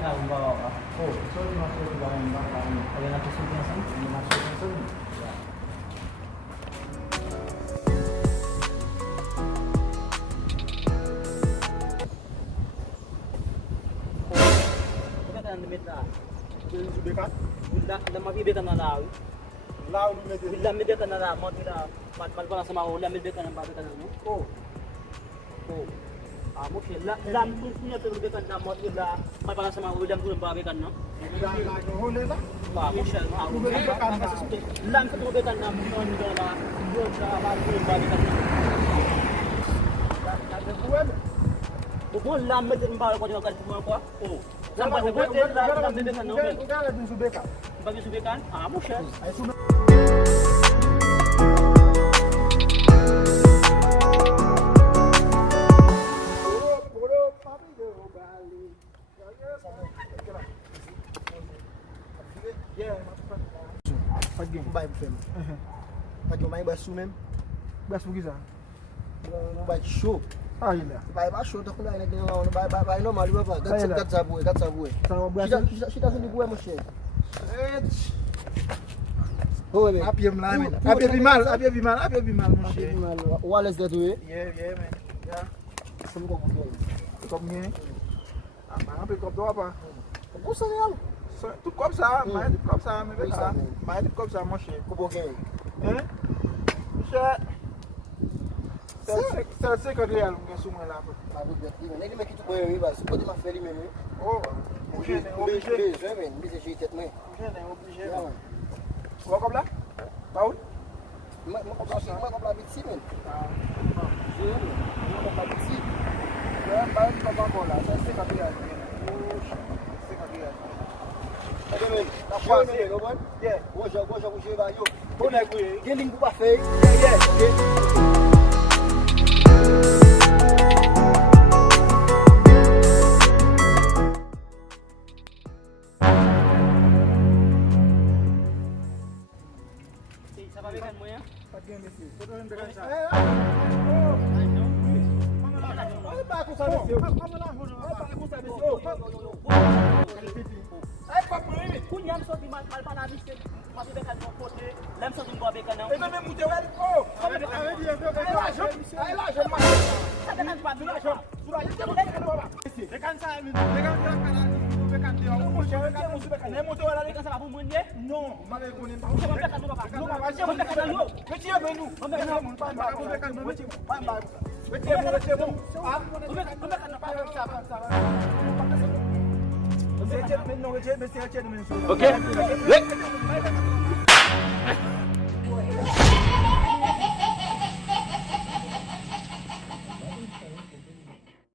bawa ka. Oh, so masuk ke dalam bakal ini. Ada nak susu yang sama? Ini masuk ke sini. Ya. Kita kan limit dah. Jadi sudah kan? Dah mati bekan na lau. Lau di meja. Bila bekan na lau, mati dah. Mal sama ulah bekan na bekan na. Oh, Oh. Mungkin lam punya tu bekan na mati dah. Mal sama ulah tu bekan na. dah boleh lah. Mungkin lam tu bekan na mon dola. Don sa baru bekan na. Ada buat. Bukan lam bekan baru kau jangan semua kau. Oh. Sampai buat lam bekan na. Enggak ada di sudah kan? Bagi subekan, mungkin. Ayo sudah. Pagi baik film. Pagi main basu mem. Basu giza. Baik show. Ah iya. Baik basu tak kena nak kena lawan baik normal juga apa. Gat sabu. Sama basu. Kita sini gue mesti. Oh be. Api mlamen. Api bimal mesti. Wales that way. Yeah man. Ya. Semua kau ni. Apa kau tu apa? Kau sayang. Tout comme ça, mais comme ça, mais comme ça, mon cher. Hein? Cher. C'est que réel, on est sur moi là. Ele me quito banho aí, vai. Você pode mais feliz mesmo. Oh, obligé. Beijo, hein, beijo de tête, mãe. Obligé. Tu vas comme là? Paul? Mas como lá vite men. Ah. Como lá vite. Ouais, bah, tu vas pas encore là. Ça, c'est que réel. C'est que réel. Ada men. Tá quase, não bom? Yeah. Hoje vai eu. Bon é que Geling bu parfait. yeah, okay. Siapa bekan mo ya? Pagi ni sih. Betul yang bekan saya. Oh, apa aku salah sih? Apa aku salah sih? Ay, papa ini. Kunyam so di mal panabis ke mati bekan mo pote. Lam so tumbo bekan na. Itu memang mutewal. Oh, ada dia. Ay, lah, jom. Sa bekan pa dulu. Surah itu bekan bapa. Bekan saya ini. Bekan dia kanan. Bekan dia. Oh, saya dia musuh bekan. Nemu tu orang Bekan sa abu mun ye? no, malah aku ni tahu. Sa bekan mo ba? Lu macam bekan lu. Kecil menu. Bekan mun pan ba aku bekan mun macam pan ba. Kecil mun. Ah, bekan apa? Sabar. Saya cek menu, saya cek menu. Okay.